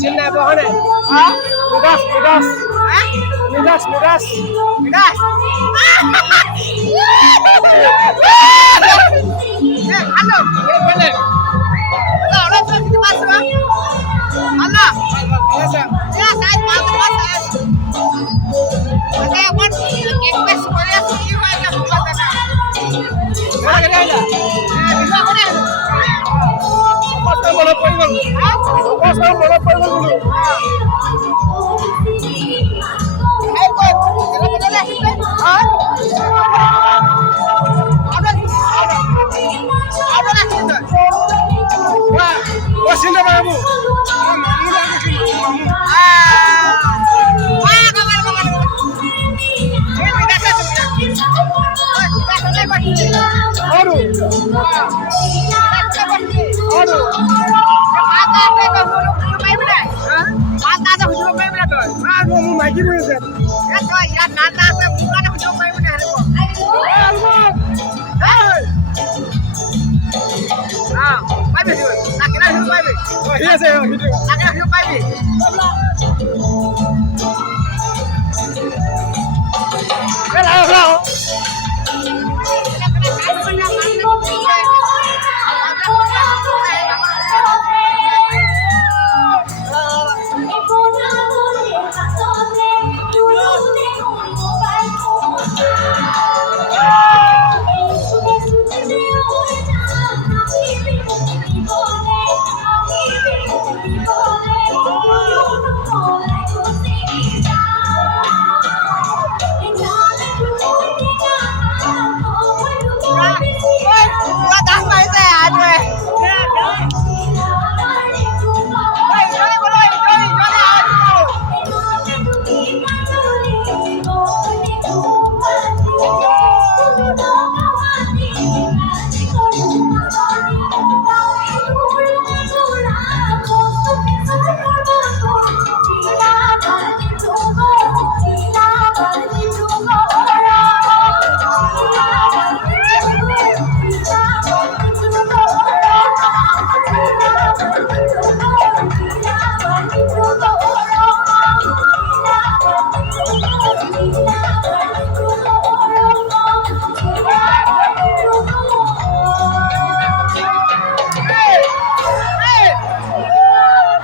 চিন নাই পোৱা হয়নে মিদাস মিদাস মিদাস মিদাস হ্যালো বলে অলপ কিছু মাছ হ্যালো আচ্ছা ya saya mau masak ada one request করে আসি হয় না বাবা না বলা গেল bisa করে কষ্ট বড় পরিমাণ কষ্ট বড় পরিমাণ গুলো এই কই এলা বলে আসছে হ্যাঁ আবার আসছে ও চিন্তা বাবু মামু লাগে কি মামু আরো আরো আর মামু মাইকি বলেছে ঠিক আছে